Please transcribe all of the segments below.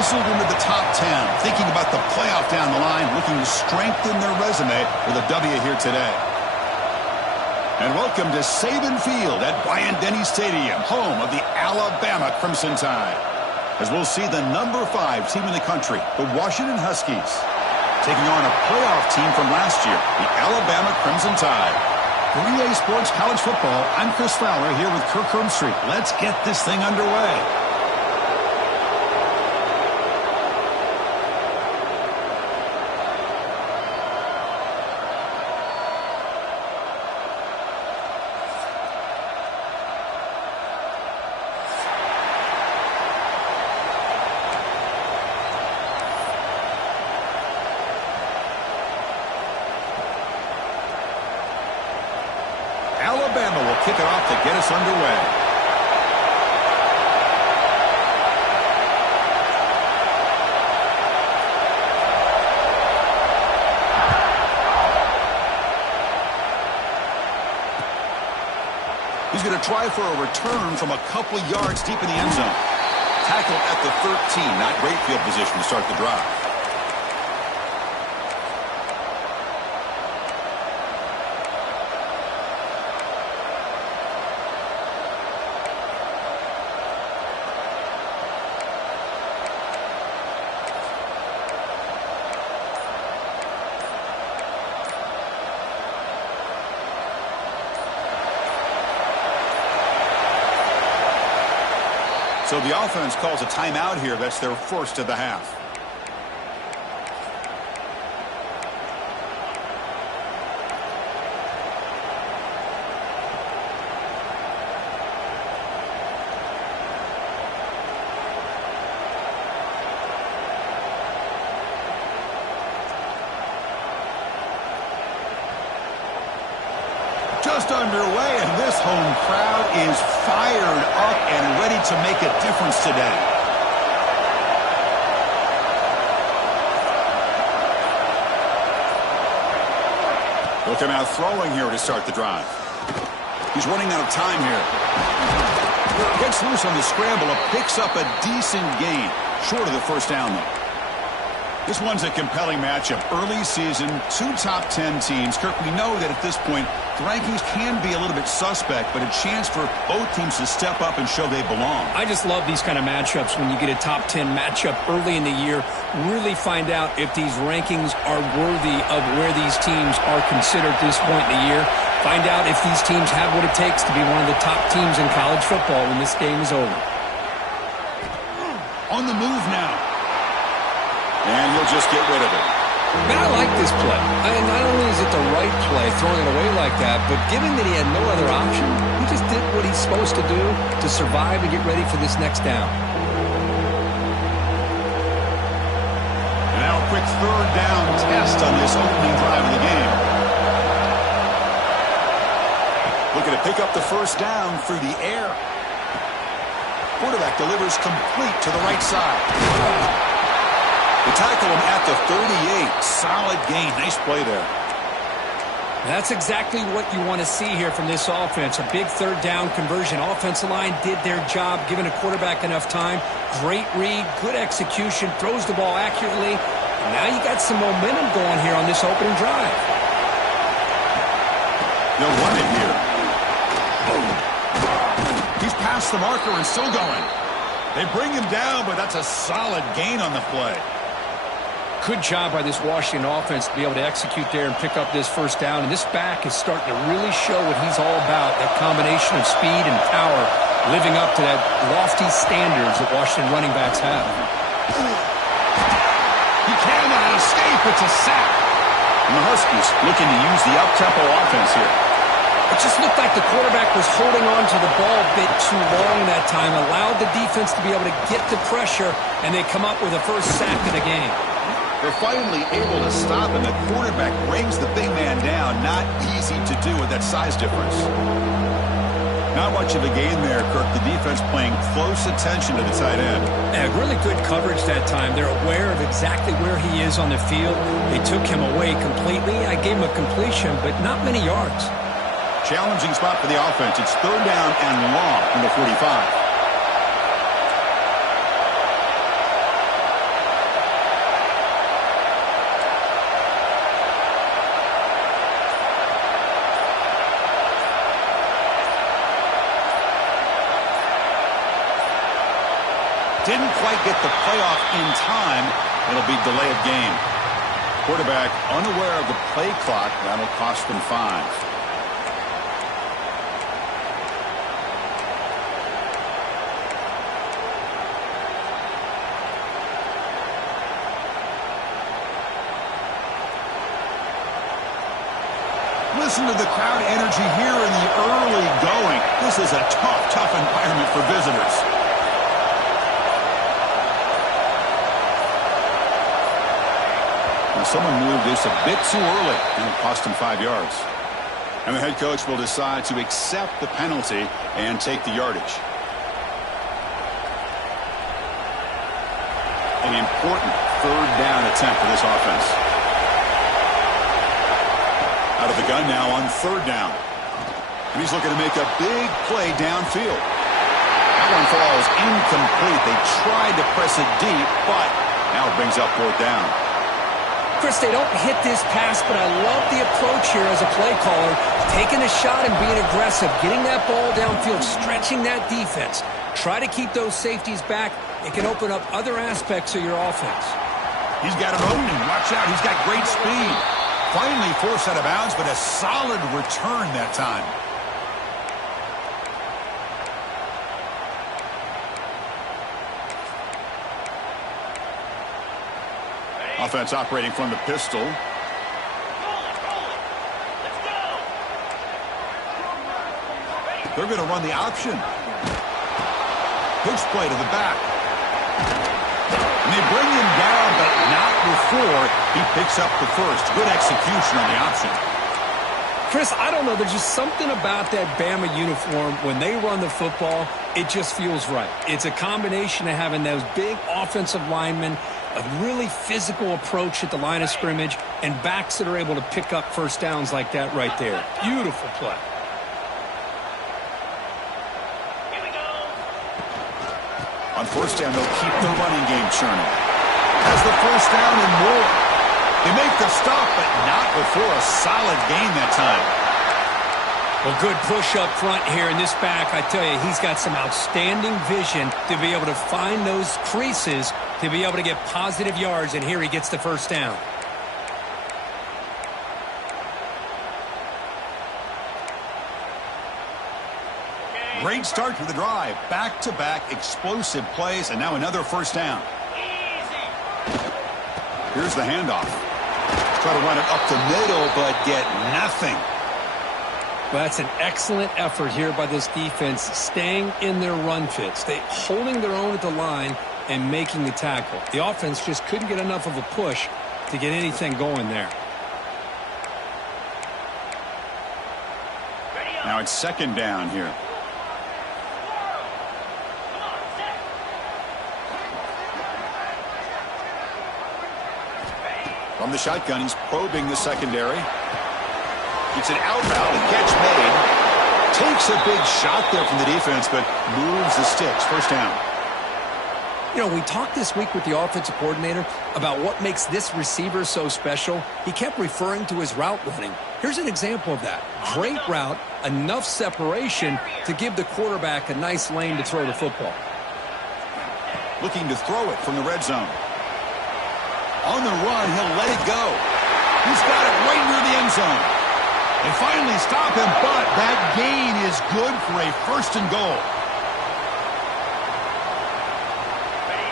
hustled into the top 10, thinking about the playoff down the line, looking to strengthen their resume with a W here today. And welcome to Saban Field at Bryant-Denny Stadium, home of the Alabama Crimson Tide. As we'll see the number 5 team in the country, the Washington Huskies, taking on a playoff team from last year, the Alabama Crimson Tide. For EA Sports College Football, I'm Chris Fowler here with Kirk Herbstreit. Let's get this thing underway. Alabama will kick it off to get us underway. He's going to try for a return from a couple yards deep in the end zone. Tackle at the 13. Not great field position to start the drive. So the offense calls a timeout here. That's their first of the half. Just underway, and this home crowd is fired up and ready to make a difference today. Look him out throwing here to start the drive. He's running out of time here. Gets loose on the scramble, picks up a decent gain. Short of the first down, though. This one's a compelling matchup. Early season, 2 top 10 teams. Kirk, we know that at this point, the rankings can be a little bit suspect, but a chance for both teams to step up and show they belong. I just love these kind of matchups when you get a top 10 matchup early in the year. Really find out if these rankings are worthy of where these teams are considered at this point in the year. Find out if these teams have what it takes to be one of the top teams in college football when this game is over. On the move now. And he'll just get rid of it. Man, I like this play. Not only is it the right play, throwing it away like that, but given that he had no other option, he just did what he's supposed to do to survive and get ready for this next down. And now a quick third down test on this opening drive of the game. Looking to pick up the first down through the air. Quarterback delivers complete to the right side. They tackle him at the 38. Solid gain. Nice play there. That's exactly what you want to see here from this offense. A big third down conversion. Offensive line did their job, giving a quarterback enough time. Great read, good execution, throws the ball accurately. And now you got some momentum going here on this opening drive. They'll run it here. He's past the marker and still going. They bring him down, but that's a solid gain on the play. Good job by this Washington offense to be able to execute there and pick up this first down. And this back is starting to really show what he's all about, that combination of speed and power, living up to that lofty standards that Washington running backs have. He cannot escape. It's a sack. And the Huskies looking to use the up-tempo offense here. It just looked like the quarterback was holding on to the ball a bit too long that time, allowed the defense to be able to get the pressure, and they come up with a first sack of the game. They're finally able to stop, and the quarterback brings the big man down. Not easy to do with that size difference. Not much of a gain there, Kirk. The defense paying close attention to the tight end. Yeah, really good coverage that time. They're aware of exactly where he is on the field. They took him away completely. I gave him a completion, but not many yards. Challenging spot for the offense. It's third down and long from the 45. Didn't quite get the playoff in time. It'll be delay of game. Quarterback unaware of the play clock. That'll cost them 5. Listen to the crowd energy here in the early going. This is a tough environment for visitors. Now someone moved this a bit too early, and it cost him 5 yards. And the head coach will decide to accept the penalty and take the yardage. An important third down attempt for this offense. Out of the gun now on third down. And he's looking to make a big play downfield. That one falls incomplete. They tried to press it deep, but now it brings up fourth down. Chris, they don't hit this pass, but I love the approach here as a play caller. Taking a shot and being aggressive, getting that ball downfield, stretching that defense. Try to keep those safeties back. It can open up other aspects of your offense. He's got an opening. Watch out. He's got great speed. Finally forced out of bounds, but a solid return that time. Offense operating from the pistol. They're going to run the option. Pitch play to the back. And they bring him down, but not before he picks up the first. Good execution on the option. Chris, I don't know. There's just something about that Bama uniform. When they run the football, it just feels right. It's a combination of having those big offensive linemen, a really physical approach at the line of scrimmage, and backs that are able to pick up first downs like that right there. Beautiful play. On first down, they'll keep the running game churning. Has the first down and more. They make the stop, but not before a solid gain that time. Well, good push up front here in this back. I tell you, he's got some outstanding vision to be able to find those creases, to be able to get positive yards, and here he gets the first down. Great start to the drive. Back-to-back explosive plays, and now another first down. Here's the handoff. Try to run it up the middle, but get nothing. Well, that's an excellent effort here by this defense, staying in their run fits. They holding their own at the line and making the tackle. The offense just couldn't get enough of a push to get anything going there. Now it's second down here. From the shotgun, he's probing the secondary. Gets it out route, a catch made. Takes a big shot there from the defense, but moves the sticks. First down. You know, we talked this week with the offensive coordinator about what makes this receiver so special. He kept referring to his route running. Here's an example of that. Great route, enough separation to give the quarterback a nice lane to throw the football. Looking to throw it from the red zone. On the run, he'll let it go. He's got it right near the end zone. They finally stop him, but that gain is good for a first and goal.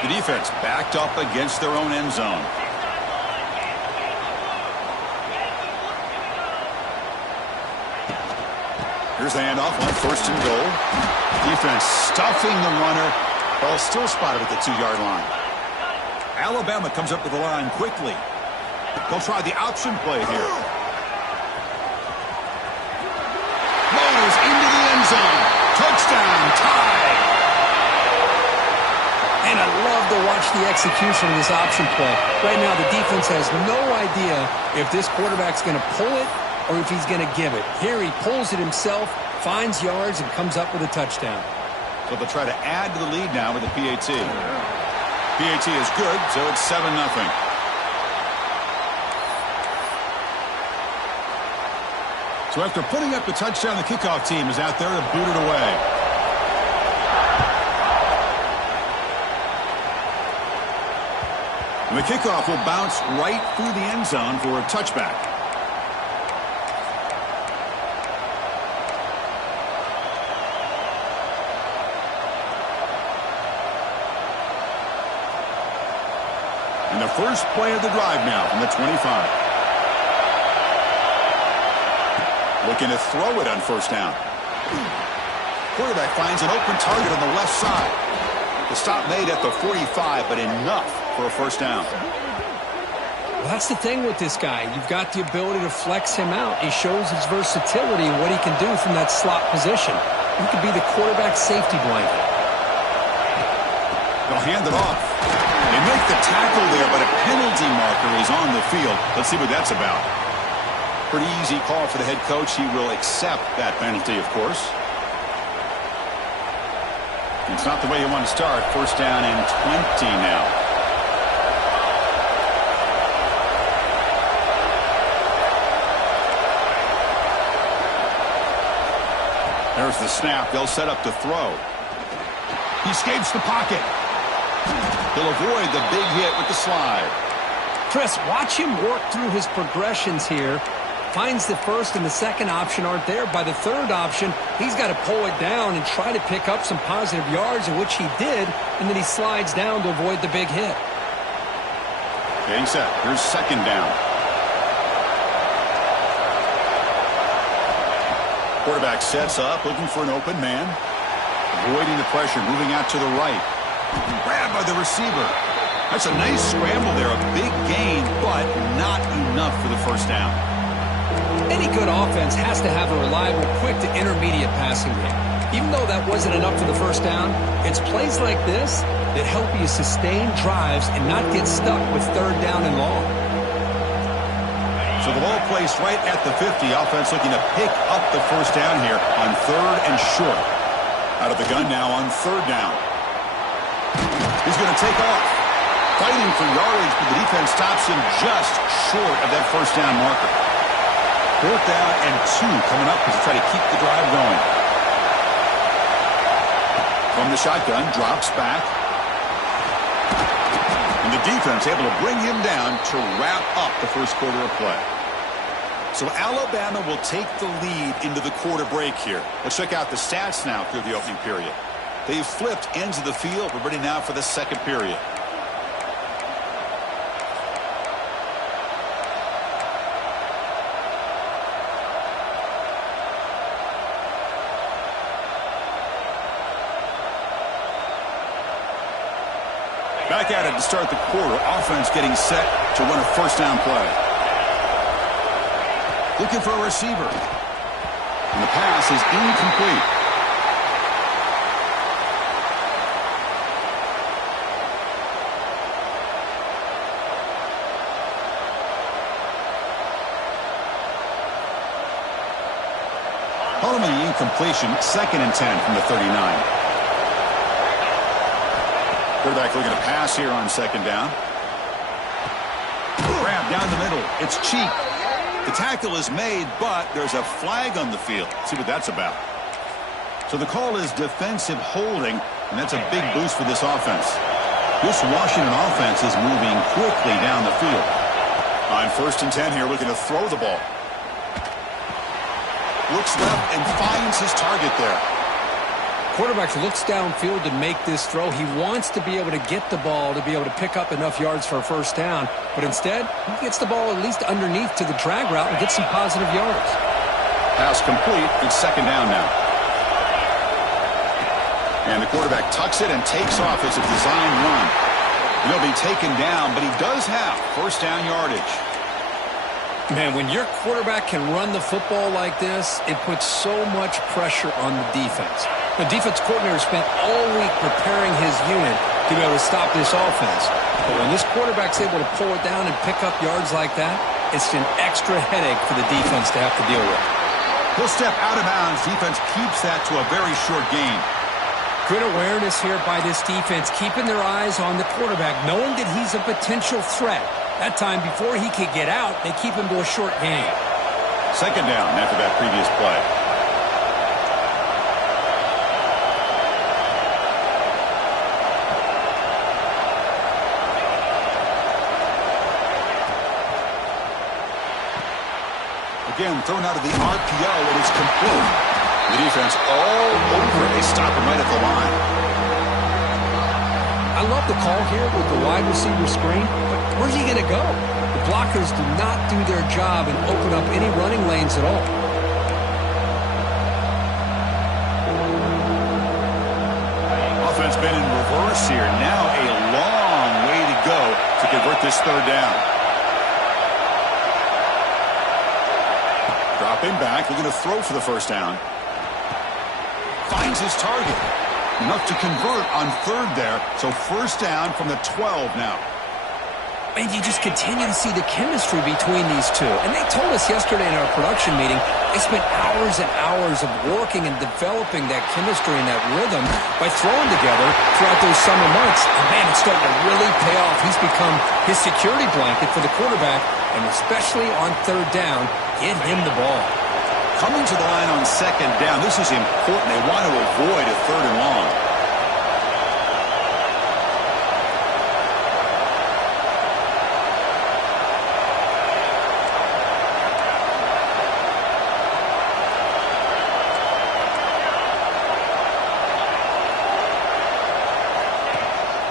The defense backed up against their own end zone. Here's the handoff on first and goal. Defense stuffing the runner. Ball still spotted at the 2-yard line. Alabama comes up to the line quickly. They'll try the option play here. Motors into the end zone. Touchdown, tie. And I love to watch the execution of this option play. Right now, the defense has no idea if this quarterback's going to pull it or if he's going to give it. Here he pulls it himself, finds yards, and comes up with a touchdown. So they'll try to add to the lead now with the PAT. PAT is good, so it's 7-0. So after putting up the touchdown, the kickoff team is out there to boot it away. And the kickoff will bounce right through the end zone for a touchback. And the first play of the drive now from the 25. Looking to throw it on first down. Quarterback finds an open target on the left side. The stop made at the 45, but enough for a first down. Well, that's the thing with this guy. You've got the ability to flex him out. He shows his versatility and what he can do from that slot position. He could be the quarterback safety blanket. They'll hand it off. They make the tackle there, but a penalty marker is on the field. Let's see what that's about. Pretty easy call for the head coach. He will accept that penalty, of course. It's not the way you want to start. First down and 20 now. There's the snap. They'll set up to throw. He escapes the pocket. He'll avoid the big hit with the slide. Chris, watch him work through his progressions here. Finds the first and the second option aren't there. By the third option, he's got to pull it down and try to pick up some positive yards, in which he did, and then he slides down to avoid the big hit. Getting set. Here's second down. Quarterback sets up, looking for an open man. Avoiding the pressure, moving out to the right. Grabbed by the receiver. That's a nice scramble there. A big gain, but not enough for the first down. Any good offense has to have a reliable, quick to intermediate passing game. Even though that wasn't enough for the first down, it's plays like this that help you sustain drives and not get stuck with third down and long. So the ball placed right at the 50. Offense looking to pick up the first down here on third and short. Out of the gun now on third down. He's going to take off. Fighting for yardage, but the defense stops him just short of that first down marker. Fourth down and 2 coming up as they try to keep the drive going. From the shotgun, drops back. And the defense able to bring him down to wrap up the first quarter of play. So Alabama will take the lead into the quarter break here. Let's check out the stats now through the opening period. They've flipped ends of the field. We're ready now for the second period. Back at it to start the quarter. Offense getting set to run a first down play. Looking for a receiver. And the pass is incomplete. Following the incompletion, 2nd and 10 from the 39. Quarterback looking to pass here on second down. Grab down the middle. It's cheap. The tackle is made, but there's a flag on the field. Let's see what that's about. So the call is defensive holding, and that's a big boost for this offense. This Washington offense is moving quickly down the field. On 1st and 10 here, looking to throw the ball. Looks left and finds his target there. Quarterback looks downfield to make this throw. He wants to be able to get the ball to be able to pick up enough yards for a first down. But instead, he gets the ball at least underneath to the drag route and gets some positive yards. Pass complete. It's second down now. And the quarterback tucks it and takes off as a design run. He'll be taken down, but he does have first down yardage. Man, when your quarterback can run the football like this, it puts so much pressure on the defense. The defense coordinator spent all week preparing his unit to be able to stop this offense. But when this quarterback's able to pull it down and pick up yards like that, it's an extra headache for the defense to have to deal with. He'll step out of bounds. Defense keeps that to a very short gain. Good awareness here by this defense, keeping their eyes on the quarterback, knowing that he's a potential threat. That time, before he could get out, they keep him to a short gain. Second down after that previous play. again, thrown out of the RPO, and it's complete. The defense all over it. They stop him right at the line. I love the call here with the wide receiver screen, but where's he going to go? The blockers do not do their job and open up any running lanes at all. Offense been in reverse here. Now a long way to go to convert this third down. Dropping back, looking to throw for the first down. Finds his target. Enough to convert on third there. So first down from the 12 now. And you just continue to see the chemistry between these two. And they told us yesterday in our production meeting, they spent hours and hours of working and developing that chemistry and that rhythm by throwing together throughout those summer months. And man, it's starting to really pay off. He's become his security blanket for the quarterback, and especially on third down, get him the ball. Coming to the line on second down, this is important. They want to avoid a third and long.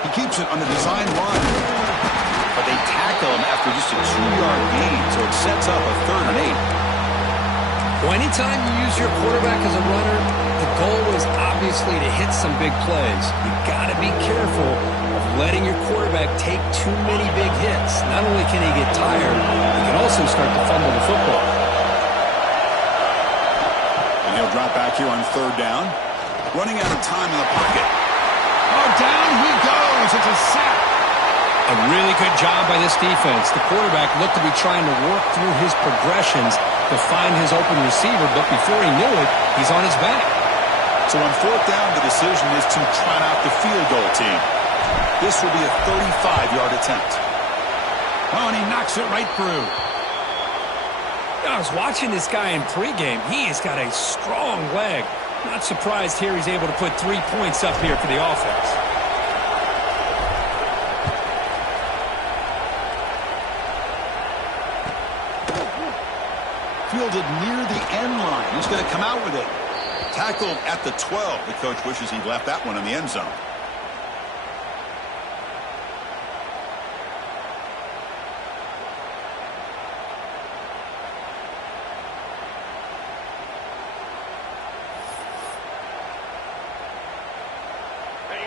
He keeps it on the design run, but they tackle him after just a 2-yard gain, so it sets up a 3rd and 8. Well, anytime you use your quarterback as a runner, the goal is obviously to hit some big plays. You got to be careful of letting your quarterback take too many big hits. Not only can he get tired, he can also start to fumble the football. And he'll drop back here on third down. Running out of time in the pocket. Oh, down he goes. It's a sack. A really good job by this defense. The quarterback looked to be trying to work through his progressions to find his open receiver, but before he knew it, he's on his back. So on fourth down, the decision is to try out the field goal team. This will be a 35-yard attempt. Oh, and he knocks it right through. I was watching this guy in pregame. He has got a strong leg. Not surprised here he's able to put 3 points up here for the offense. Fielded near the end line. He's going to come out with it. Tackled at the 12. The coach wishes he'd left that one in the end zone.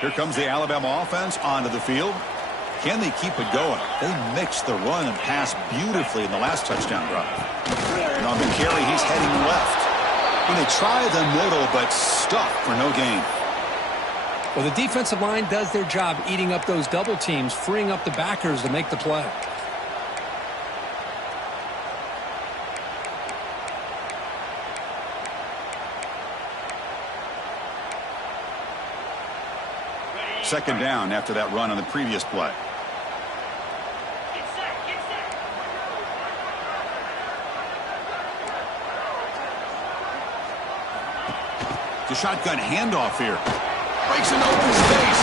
Here comes the Alabama offense onto the field. Can they keep it going? They mixed the run and pass beautifully in the last touchdown drive. And on the carry, he's heading left. And they try the middle, but stuck for no gain. Well, the defensive line does their job eating up those double teams, freeing up the backers to make the play. Second down after that run on the previous play. The shotgun handoff here. Breaks an open space.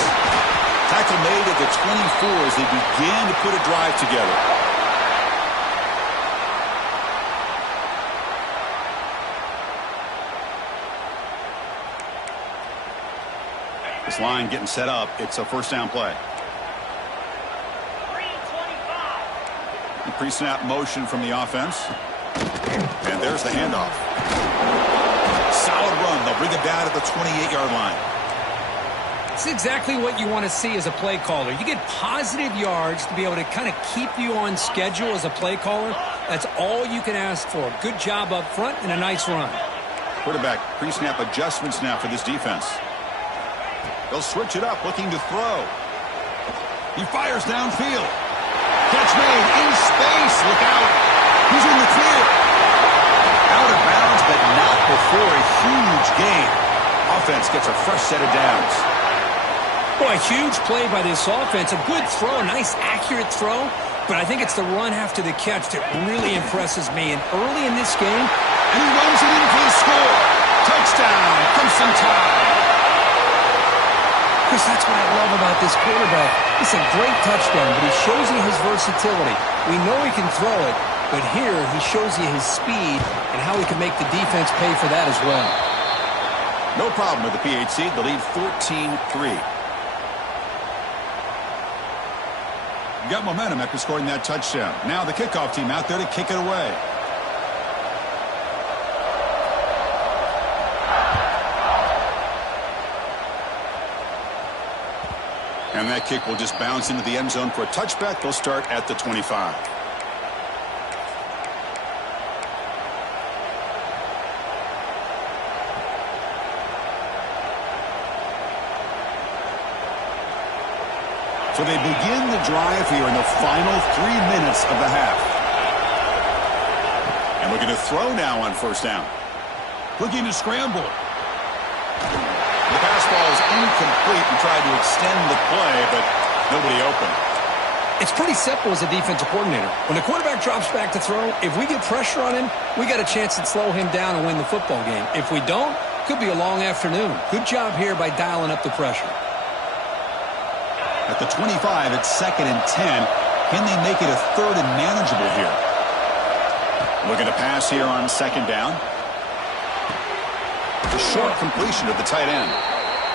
Tackle made at the 24 as they begin to put a drive together. This line getting set up. It's a first down play. The pre-snap motion from the offense. And there's the handoff. Solid run. They'll bring it down at the 28-yard line. It's exactly what you want to see as a play caller. You get positive yards to be able to kind of keep you on schedule as a play caller. That's all you can ask for. Good job up front and a nice run. Quarterback pre-snap adjustments now for this defense. They'll switch it up, looking to throw. He fires downfield. Catch made in space. Look out. He's in the clear. Out of bounds, but not before a huge gain. Offense gets a fresh set of downs. Boy, a huge play by this offense. A good throw, a nice accurate throw. But I think it's the run after the catch that really impresses me. And early in this game, and he runs it in for the score. Touchdown, Crimson Tide. Chris, that's what I love about this quarterback. It's a great touchdown, but he shows you his versatility. We know he can throw it, but here he shows you his speed and how he can make the defense pay for that as well. No problem with the PHC. The lead 14-3. Got momentum after scoring that touchdown. Now the kickoff team out there to kick it away. And that kick will just bounce into the end zone for a touchback. They'll start at the 25. So they begin the drive here in the final 3 minutes of the half. And looking to throw now on first down. Looking to scramble. The pass ball is incomplete and tried to extend the play, but nobody open. It's pretty simple as a defensive coordinator. When the quarterback drops back to throw, if we get pressure on him, we got a chance to slow him down and win the football game. If we don't, could be a long afternoon. Good job here by dialing up the pressure. At the 25, it's 2nd and 10. Can they make it a 3rd and manageable here? Looking to pass here on 2nd down. The short completion of the tight end.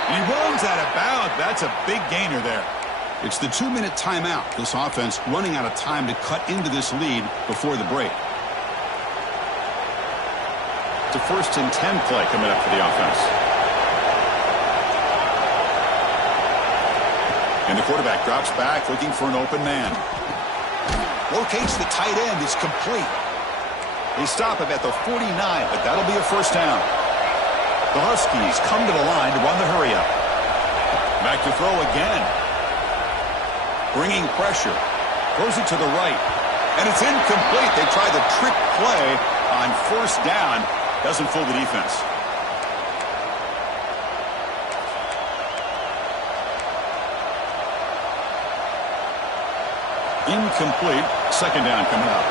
And he runs out of bounds. That's a big gainer there. It's the 2-minute timeout. This offense running out of time to cut into this lead before the break. It's a 1st and 10 play coming up for the offense. And the quarterback drops back looking for an open man. Locates the tight end. It's complete. They stop him at the 49, but that'll be a first down. The Huskies come to the line to run the hurry up. Back to throw again. Bringing pressure. Throws it to the right. And it's incomplete. They try the trick play on first down. Doesn't fool the defense. Incomplete. 2nd down coming up.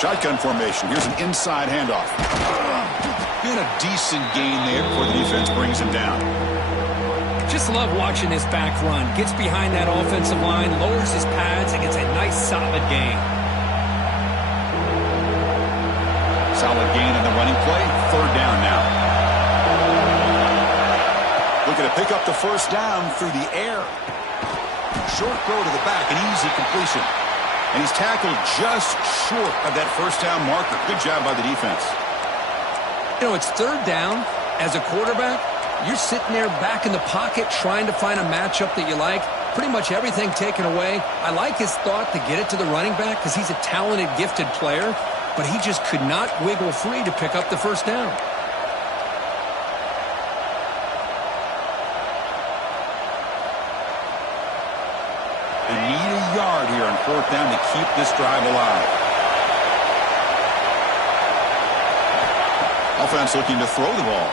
Shotgun formation. Here's an inside handoff. And a decent gain there before the defense brings him down. Just love watching this back run. Gets behind that offensive line, lowers his pads, and gets a nice solid gain. Solid gain on the running play. 3rd down now. Looking to pick up the first down through the air. Short throw to the back, an easy completion. And he's tackled just short of that first down marker. Good job by the defense. You know, it's 3rd down. As a quarterback, you're sitting there back in the pocket trying to find a matchup that you like. Pretty much everything taken away. I like his thought to get it to the running back because he's a talented, gifted player, but he just could not wiggle free to pick up the first down. They need a yard here on 4th down to keep this drive alive. Offense looking to throw the ball.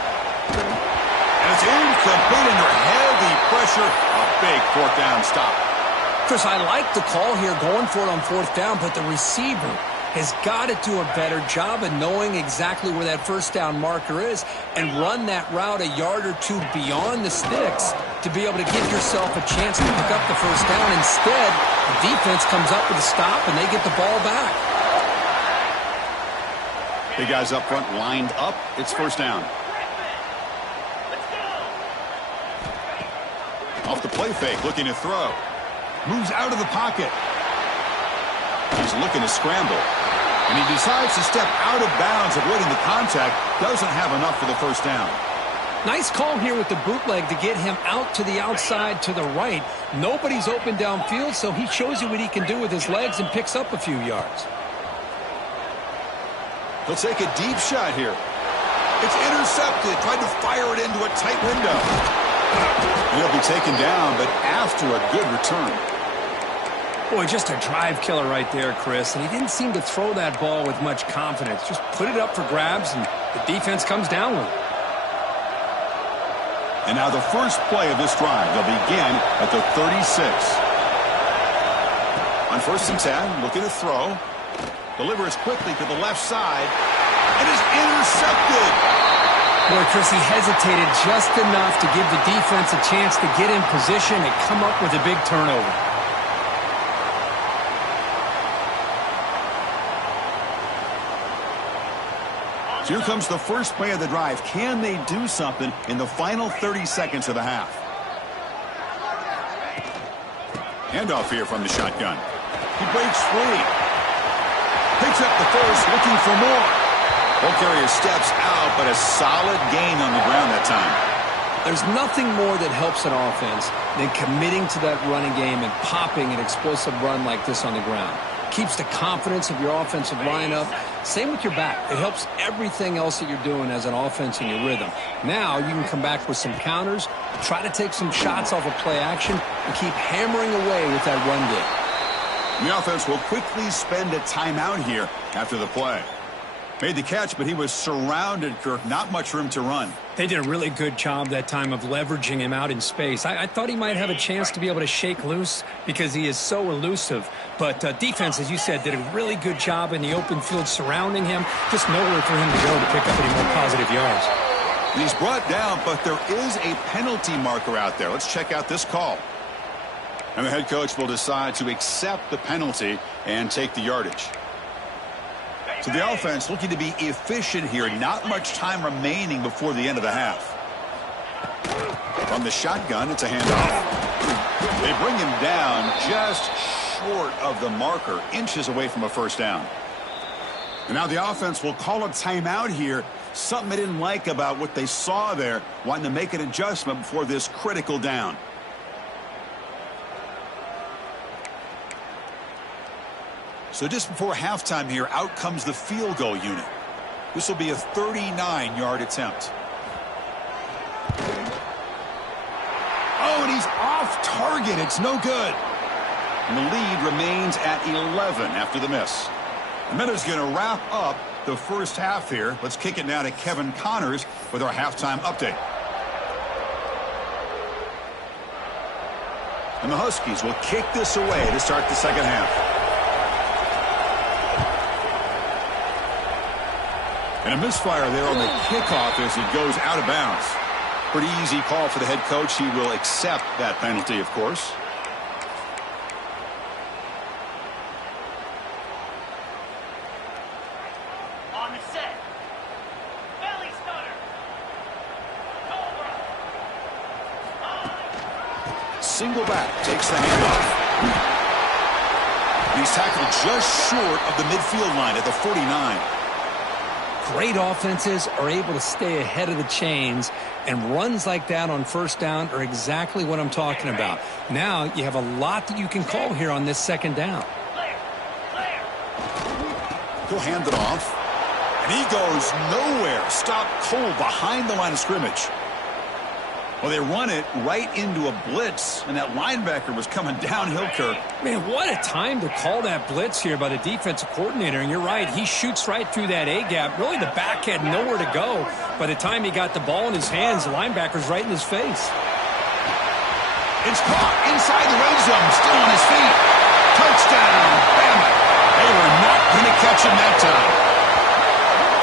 And it's incomplete under heavy pressure. A big 4th down stop. Chris, I like the call here going for it on 4th down, but the receiver has got to do a better job of knowing exactly where that first down marker is and run that route a yard or two beyond the sticks to be able to give yourself a chance to pick up the first down. Instead, the defense comes up with a stop and they get the ball back. Big guys up front lined up. It's first down. Off the play fake, looking to throw. Moves out of the pocket. He's looking to scramble. And he decides to step out of bounds, avoiding the contact. Doesn't have enough for the first down. Nice call here with the bootleg to get him out to the outside to the right. Nobody's open downfield, so he shows you what he can do with his legs and picks up a few yards. He'll take a deep shot here. It's intercepted. Tried to fire it into a tight window. He'll be taken down, but after a good return. Boy, just a drive killer right there, Chris. And he didn't seem to throw that ball with much confidence. Just put it up for grabs, and the defense comes down with it. And now the first play of this drive. They'll begin at the 36. On 1st and 10, looking to throw. Delivers quickly to the left side. and is intercepted. Boy, Chris, he hesitated just enough to give the defense a chance to get in position and come up with a big turnover. So here comes the first play of the drive. Can they do something in the final 30 seconds of the half? Handoff here from the shotgun. He breaks free. Picks up the first, looking for more. Ball carrier steps out, but a solid gain on the ground that time. There's nothing more that helps an offense than committing to that running game and popping an explosive run like this on the ground. Keeps the confidence of your offensive lineup. Same with your back. It helps everything else that you're doing as an offense in your rhythm. Now you can come back with some counters, try to take some shots off of play action, and keep hammering away with that run game. The offense will quickly spend a timeout here after the play. Made the catch, but he was surrounded, Kirk. Not much room to run. They did a really good job that time of leveraging him out in space. I thought he might have a chance to be able to shake loose because he is so elusive. But defense, as you said, did a really good job in the open field surrounding him. Just nowhere for him to go to pick up any more positive yards. And he's brought down, but there is a penalty marker out there. Let's check out this call. And the head coach will decide to accept the penalty and take the yardage. So the offense looking to be efficient here. Not much time remaining before the end of the half. From the shotgun, it's a handoff. They bring him down just short of the marker, inches away from a first down. And now the offense will call a timeout here. Something they didn't like about what they saw there, wanting to make an adjustment before this critical down. So just before halftime here, out comes the field goal unit. This will be a 39-yard attempt. Oh, and he's off target. It's no good. And the lead remains at 11 after the miss. The Meadows going to wrap up the first half here. Let's kick it now to Kevin Connors with our halftime update. And the Huskies will kick this away to start the second half. And a misfire there on the kickoff as it goes out of bounds. Pretty easy call for the head coach. He will accept that penalty, of course. On the set. Belly stunner. Cobra. Single back takes the handoff. He's tackled just short of the midfield line at the 49. Great offenses are able to stay ahead of the chains, and runs like that on first down are exactly what I'm talking about. Now you have a lot that you can call here on this second down. He'll hand it off, and he goes nowhere. Stopped cold behind the line of scrimmage. Well, they run it right into a blitz, and that linebacker was coming downhill, Kirk. Man, what a time to call that blitz here by the defensive coordinator. And you're right, he shoots right through that A-gap. Really, the back had nowhere to go. By the time he got the ball in his hands, the linebacker's right in his face. It's caught inside the red zone, still on his feet. Touchdown, Bama. They were not going to catch him that time.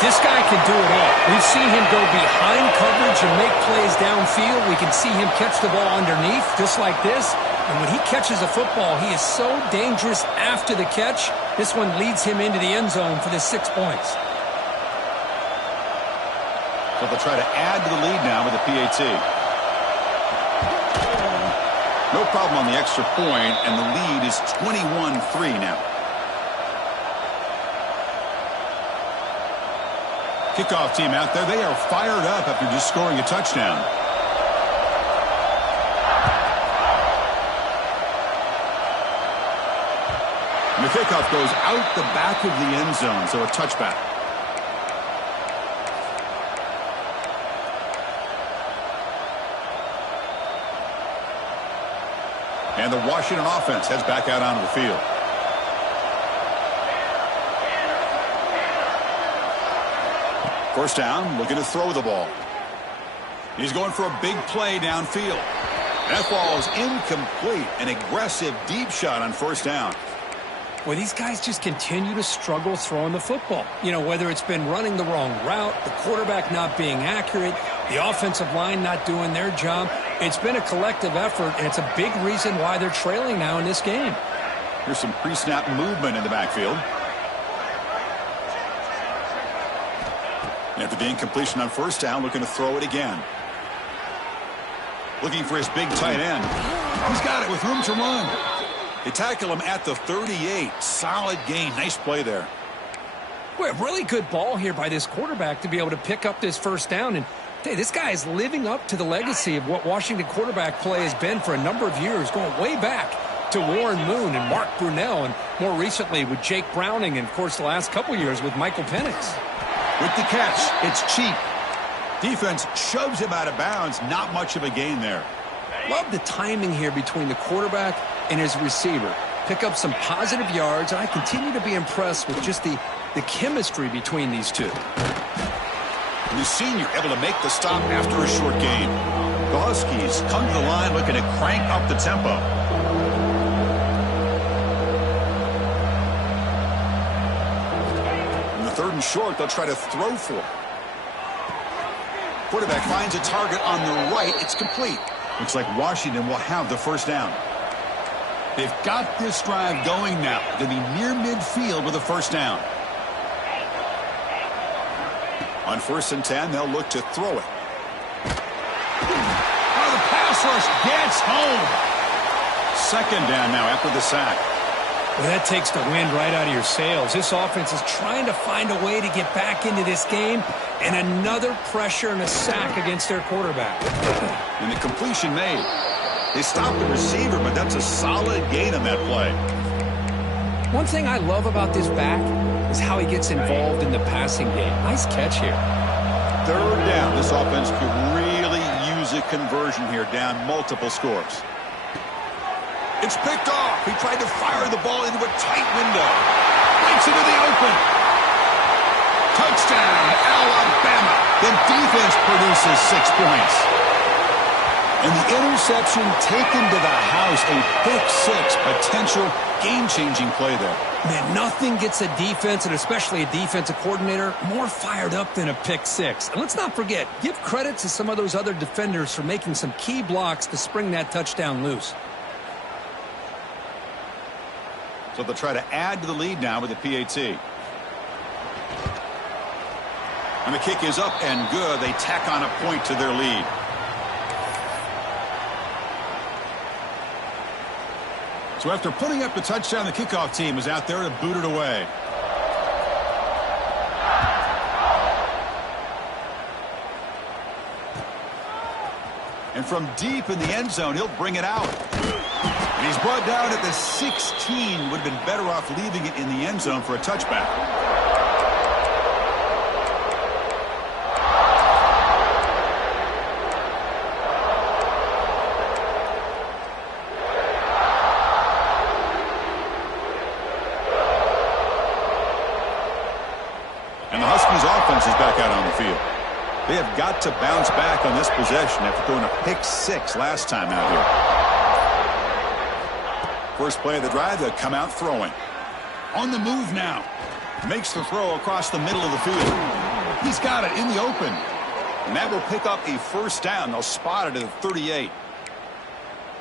This guy can do it all. We've seen him go behind coverage and make plays downfield. We can see him catch the ball underneath, just like this. And when he catches a football, he is so dangerous after the catch. This one leads him into the end zone for the 6 points. So they'll try to add to the lead now with a PAT. No problem on the extra point, and the lead is 21-3 now. Kickoff team out there. They are fired up after just scoring a touchdown. And the kickoff goes out the back of the end zone, so a touchback. And the Washington offense heads back out onto the field. First down, looking to throw the ball. He's going for a big play downfield. That ball is incomplete. An aggressive deep shot on first down. Well, these guys just continue to struggle throwing the football. You know, whether it's been running the wrong route, the quarterback not being accurate, the offensive line not doing their job. It's been a collective effort, and it's a big reason why they're trailing now in this game. Here's some pre-snap movement in the backfield. And after the incompletion on first down, looking to throw it again. Looking for his big tight end. He's got it with room to run. They tackle him at the 38. Solid gain. Nice play there. Well, really good ball here by this quarterback to be able to pick up this first down. And hey, this guy is living up to the legacy of what Washington quarterback play has been for a number of years, going way back to Warren Moon and Mark Brunell, and more recently with Jake Browning, and, of course, the last couple years with Michael Penix. With the catch, it's cheap. Defense shoves him out of bounds. Not much of a gain there. Love the timing here between the quarterback and his receiver. Pick up some positive yards, and I continue to be impressed with just the chemistry between these two. And the senior able to make the stop after a short gain. The Huskies come to the line looking to crank up the tempo. In the 3rd and short, they'll try to throw for it. Quarterback finds a target on the right. It's complete. Looks like Washington will have the first down. They've got this drive going now. They'll be near midfield with a first down. On 1st and 10, they'll look to throw it. Oh, the pass rush gets home. 2nd down now after the sack. Well, that takes the wind right out of your sails. This offense is trying to find a way to get back into this game, and another pressure and a sack against their quarterback. And the completion made. They stopped the receiver, but that's a solid gain on that play. One thing I love about this back is how he gets involved in the passing game. Nice catch here. 3rd down. This offense could really use a conversion here, down multiple scores. It's picked off. He tried to fire the ball into a tight window. Breaks into the open. Touchdown, Alabama. The defense produces 6 points. And the interception taken to the house. A pick 6, potential game-changing play there. Man, nothing gets a defense, and especially a defensive coordinator, more fired up than a pick 6. And let's not forget, give credit to some of those other defenders for making some key blocks to spring that touchdown loose. So they'll try to add to the lead now with the PAT. And the kick is up and good. They tack on a point to their lead. So after putting up the touchdown, the kickoff team is out there to boot it away. And from deep in the end zone, he'll bring it out. And he's brought down at the 16. Would have been better off leaving it in the end zone for a touchback. And the Huskies offense is back out on the field. They have got to bounce back on this possession after throwing a pick 6 last time out here. First play of the drive, they'll come out throwing. On the move now. Makes the throw across the middle of the field. He's got it in the open. And that will pick up a first down. They'll spot it at the 38.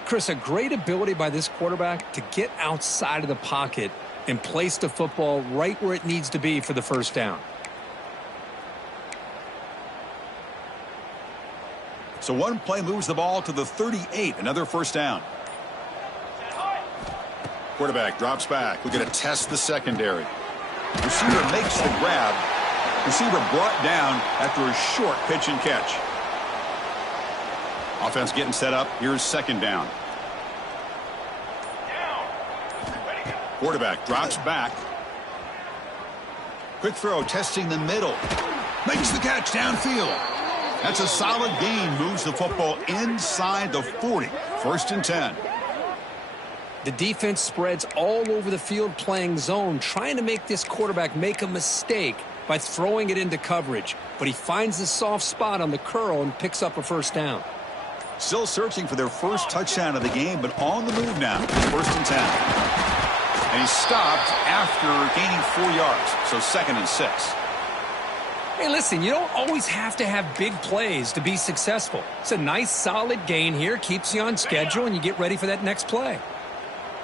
Chris, a great ability by this quarterback to get outside of the pocket and place the football right where it needs to be for the first down. So one play moves the ball to the 38. Another first down. Quarterback drops back. We're going to test the secondary. Receiver makes the grab. Receiver brought down after a short pitch and catch. Offense getting set up. Here's 2nd down. Quarterback drops back. Quick throw, testing the middle. Makes the catch downfield. That's a solid gain. Moves the football inside the 40. 1st and 10. The defense spreads all over the field playing zone, trying to make this quarterback make a mistake by throwing it into coverage. But he finds the soft spot on the curl and picks up a first down. Still searching for their first touchdown of the game, but on the move now. 1st and 10. And he stopped after gaining 4 yards, so 2nd and 6. Hey, listen, you don't always have to have big plays to be successful. It's a nice, solid gain here, keeps you on schedule, and you get ready for that next play.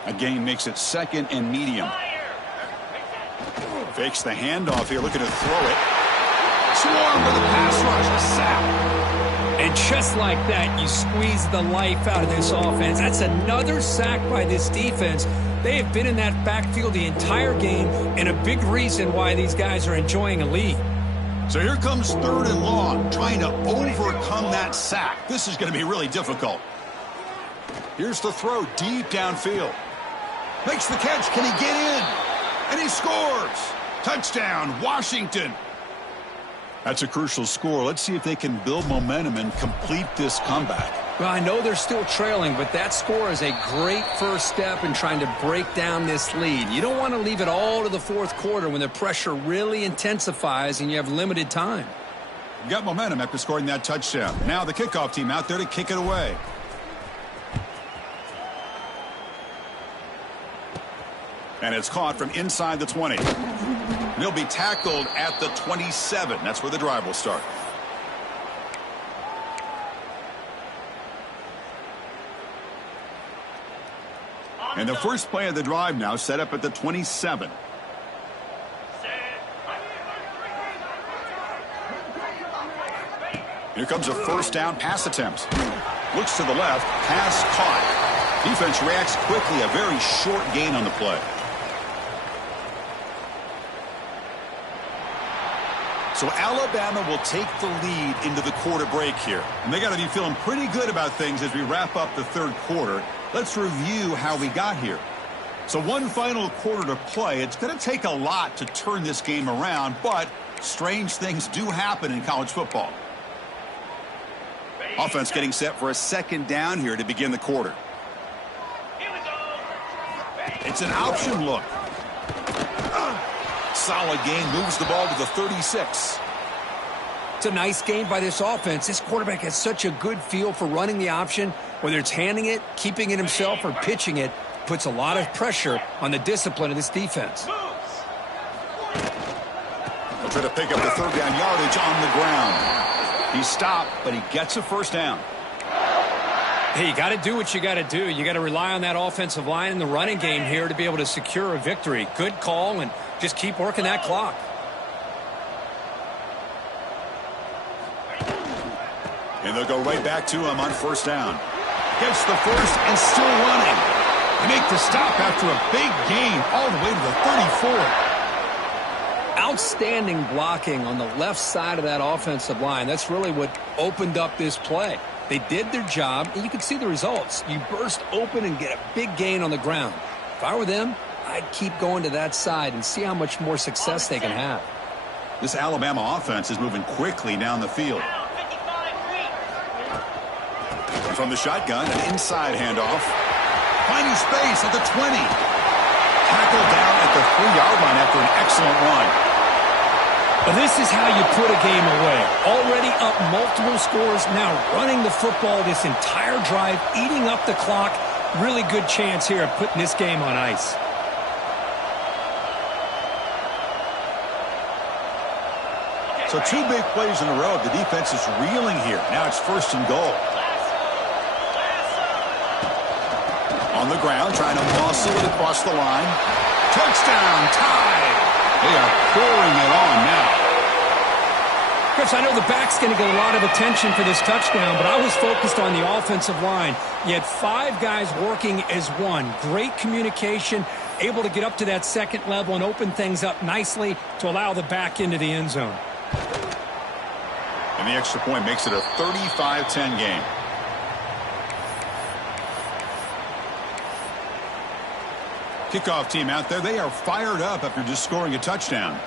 A gain makes it 2nd and medium. Fakes the handoff here, looking to throw it. Swarm with the pass rush, a sack. And just like that, you squeeze the life out of this offense. That's another sack by this defense. They have been in that backfield the entire game, and a big reason why these guys are enjoying a lead. So here comes 3rd and long, trying to overcome that sack. This is going to be really difficult. Here's the throw deep downfield. Makes the catch. Can he get in? And he scores. Touchdown, Washington. That's a crucial score. Let's see if they can build momentum and complete this comeback. Well, I know they're still trailing, but that score is a great first step in trying to break down this lead. You don't want to leave it all to the 4th quarter when the pressure really intensifies and you have limited time. Got momentum after scoring that touchdown. Now the kickoff team out there to kick it away. And it's caught from inside the 20. He'll be tackled at the 27. That's where the drive will start. And the first play of the drive now set up at the 27. Here comes a first down pass attempt. Looks to the left, pass caught. Defense reacts quickly, a very short gain on the play. So Alabama will take the lead into the quarter break here. And they got to be feeling pretty good about things as we wrap up the 3rd quarter. Let's review how we got here. So one final quarter to play. It's going to take a lot to turn this game around, but strange things do happen in college football. Offense getting set for a 2nd down here to begin the quarter. It's an option look. Solid gain, moves the ball to the 36. It's a nice game by this offense. This quarterback has such a good feel for running the option. Whether it's handing it, keeping it himself, or pitching it, puts a lot of pressure on the discipline of this defense. They'll try to pick up the 3rd down yardage on the ground. He stopped, but he gets a first down. Hey, you got to do what you got to do. You got to rely on that offensive line in the running game here to be able to secure a victory. Good call, and just keep working that clock. And they'll go right back to him on first down. Gets the first and still running. They make the stop after a big gain all the way to the 34. Outstanding blocking on the left side of that offensive line. That's really what opened up this play. They did their job, and you can see the results. You burst open and get a big gain on the ground. If I were them, I'd keep going to that side and see how much more success they can have. This Alabama offense is moving quickly down the field. And from the shotgun, an inside handoff. Finding space at the 20. Tackled down at the 3-yard line after an excellent run. Well, this is how you put a game away. Already up multiple scores, now running the football this entire drive, eating up the clock. Really good chance here of putting this game on ice. So 2 big plays in a row. The defense is reeling here. Now it's 1st and goal. On the ground, trying to muscle it across the line. Touchdown, tied. They are pouring it on now. Chris, I know the back's going to get a lot of attention for this touchdown, but I was focused on the offensive line. You had 5 guys working as one. Great communication, able to get up to that 2nd level and open things up nicely to allow the back into the end zone. And the extra point makes it a 35-10 game. Kickoff team out there, they are fired up after just scoring a touchdown.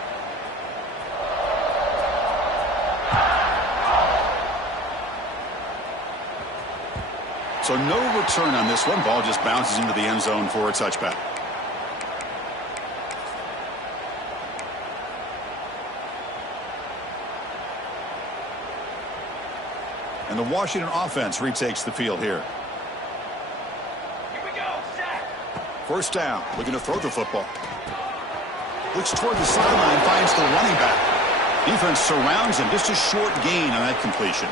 So no return on this one. Ball just bounces into the end zone for a touchback. And the Washington offense retakes the field here. First down, looking to throw the football. Looks toward the sideline, finds the running back. Defense surrounds him, just a short gain on that completion.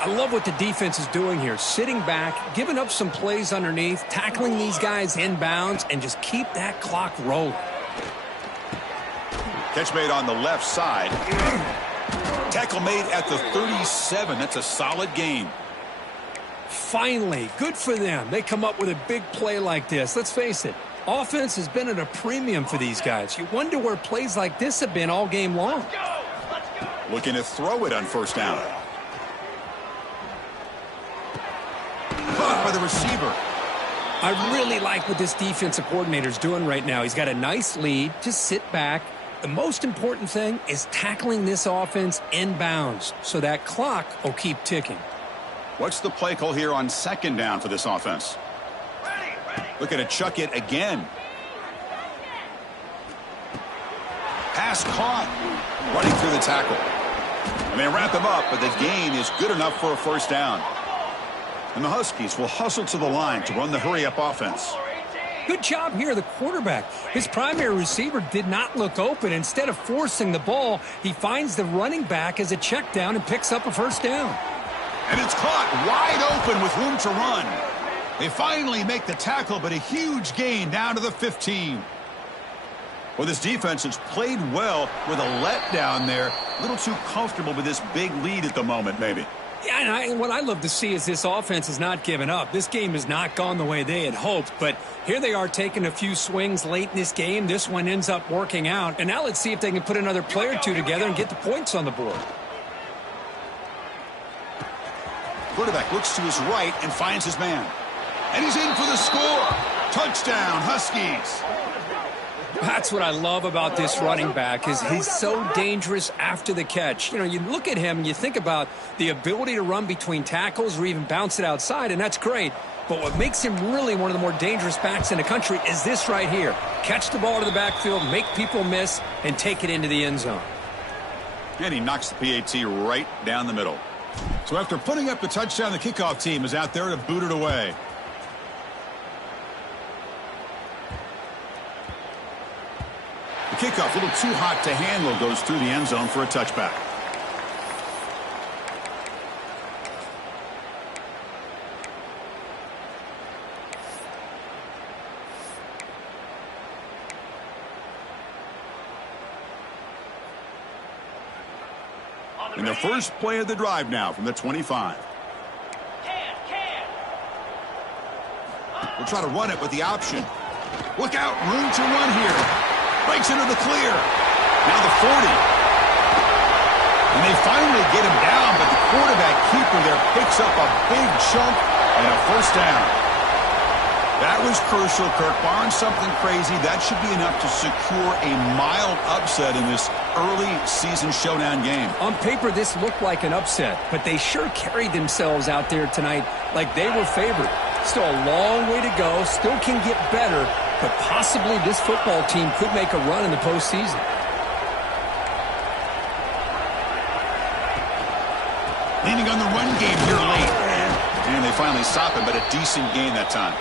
I love what the defense is doing here. Sitting back, giving up some plays underneath, tackling these guys inbounds, and just keep that clock rolling. Catch made on the left side. Tackle made at the 37. That's a solid gain. Finally, good for them. They come up with a big play like this. Let's face it, offense has been at a premium for these guys. You wonder where plays like this have been all game long. Looking to throw it on first down. Caught by the receiver. I really like what this defensive coordinator is doing right now. He's got a nice lead. Just sit back. The most important thing is tackling this offense inbounds so that clock will keep ticking. What's the play call here on second down for this offense? Looking to chuck it again. Pass caught. Running through the tackle. And they wrap him up, but the gain is good enough for a first down. And the Huskies will hustle to the line to run the hurry-up offense. Good job here, the quarterback. His primary receiver did not look open. Instead of forcing the ball, he finds the running back as a check down and picks up a first down. And it's caught wide open with room to run. They finally make the tackle, but a huge gain down to the 15. Well, this defense has played well with a letdown there. A little too comfortable with this big lead at the moment, maybe. Yeah, and what I love to see is this offense has not given up. This game has not gone the way they had hoped, but here they are taking a few swings late in this game. This one ends up working out, and now let's see if they can put another play or two together and get the points on the board. Quarterback looks to his right and finds his man. And he's in for the score. Touchdown, Huskies. That's what I love about this running back is he's so dangerous after the catch. You know, you look at him and you think about the ability to run between tackles or even bounce it outside, and that's great. But what makes him really one of the more dangerous backs in the country is this right here. Catch the ball to the backfield, make people miss, and take it into the end zone. And he knocks the PAT right down the middle. So after putting up the touchdown, the kickoff team is out there to boot it away. The kickoff, a little too hot to handle, goes through the end zone for a touchback. In the first play of the drive now from the 25. We'll try to run it with the option. Look out, room to run here. Breaks into the clear. Now the 40. And they finally get him down, but the quarterback keeper there picks up a big chunk and a first down. That was crucial, Kirk. Barring something crazy, that should be enough to secure a mild upset in this early season showdown game. On paper, this looked like an upset, but they sure carried themselves out there tonight like they were favored. Still a long way to go, still can get better, but possibly this football team could make a run in the postseason. Leaning on the run game here late. And they finally stop him, but a decent gain that time.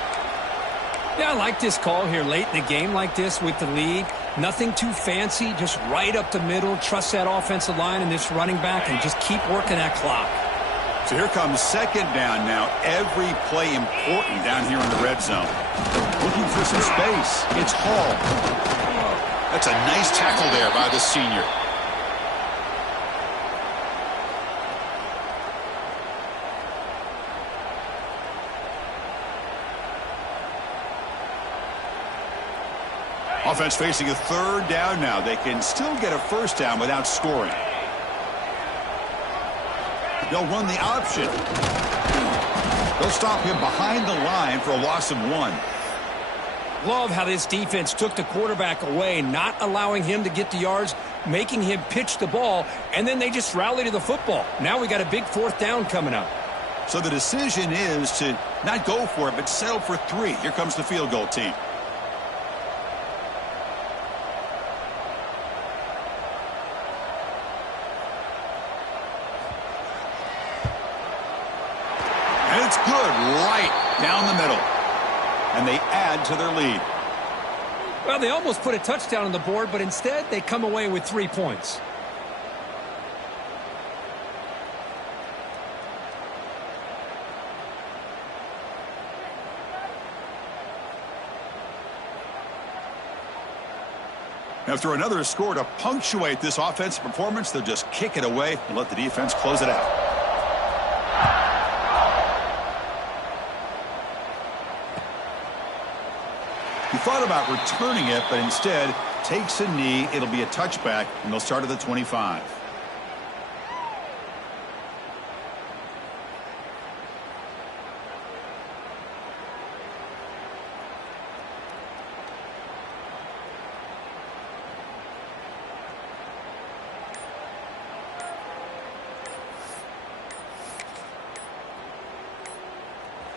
Yeah, I like this call here late in the game like this with the lead. Nothing too fancy, just right up the middle. Trust that offensive line and this running back and just keep working that clock. So here comes second down now. Every play important down here in the red zone. Looking for some space. It's Hall. That's a nice tackle there by the senior. Offense facing a third down now. They can still get a first down without scoring. They'll run the option. They'll stop him behind the line for a loss of 1. Love how this defense took the quarterback away, not allowing him to get the yards, making him pitch the ball, and then they just rally to the football. Now we got a big fourth down coming up. So the decision is to not go for it, but settle for 3. Here comes the field goal team. It's good right down the middle. and they add to their lead. Well, they almost put a touchdown on the board, but instead they come away with 3 points. After another score to punctuate this offensive performance, they'll just kick it away and let the defense close it out. He thought about returning it, but instead takes a knee. It'll be a touchback, and they'll start at the 25.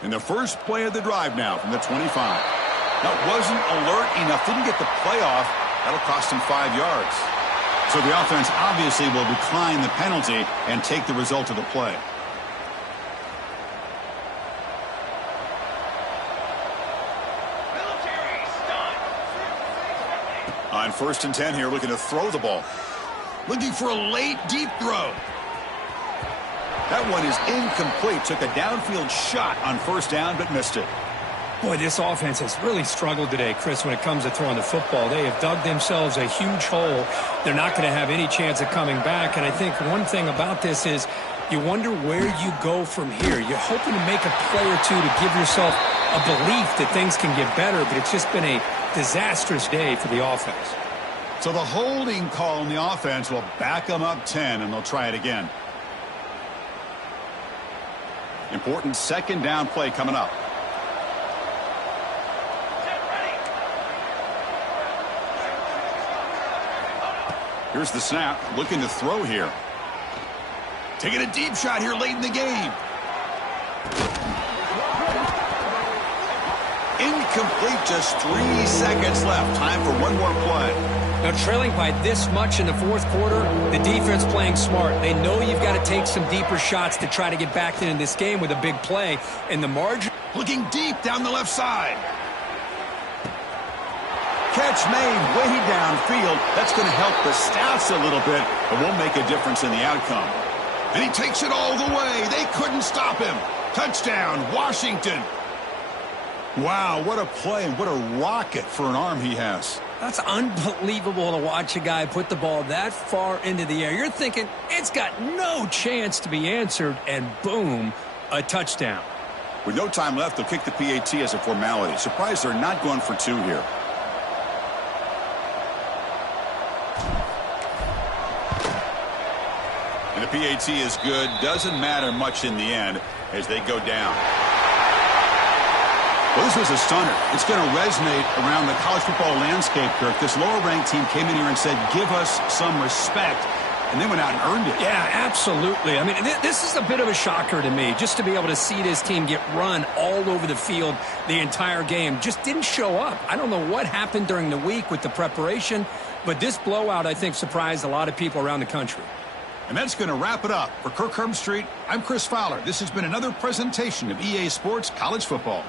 In the first play of the drive now from the 25. That wasn't alert enough. Didn't get the play off. That'll cost him 5 yards. So the offense obviously will decline the penalty and take the result of the play. On 1st and 10 here, looking to throw the ball. Looking for a late, deep throw. That one is incomplete. Took a downfield shot on 1st down, but missed it. Boy, this offense has really struggled today, Chris, when it comes to throwing the football. They have dug themselves a huge hole. They're not going to have any chance of coming back. And I think one thing about this is you wonder where you go from here. You're hoping to make a play or two to give yourself a belief that things can get better, but it's just been a disastrous day for the offense. So the holding call on the offense will back them up 10, and they'll try it again. Important 2nd down play coming up. Here's the snap. Looking to throw here. Taking a deep shot here late in the game. Incomplete. Just 3 seconds left. Time for one more play. Now, trailing by this much in the 4th quarter, the defense playing smart. They know you've got to take some deeper shots to try to get back into this game with a big play. And the margin... Looking deep down the left side. Catch made way downfield. That's going to help the stats a little bit, but won't make a difference in the outcome. And he takes it all the way. They couldn't stop him. Touchdown, Washington. Wow, what a play and what a rocket for an arm he has. That's unbelievable to watch a guy put the ball that far into the air. You're thinking it's got no chance to be answered, and boom, a touchdown. With no time left, they'll kick the PAT as a formality. Surprised they're not going for 2 here. And the PAT is good. Doesn't matter much in the end as they go down. Well, this was a stunner. It's going to resonate around the college football landscape, Kirk. This lower-ranked team came in here and said, give us some respect, and they went out and earned it. Yeah, absolutely. I mean, this is a bit of a shocker to me, just to be able to see this team get run all over the field the entire game. Just didn't show up. I don't know what happened during the week with the preparation, but this blowout, I think, surprised a lot of people around the country. And that's going to wrap it up. For Kirk Herbstreit, I'm Chris Fowler. This has been another presentation of EA Sports College Football.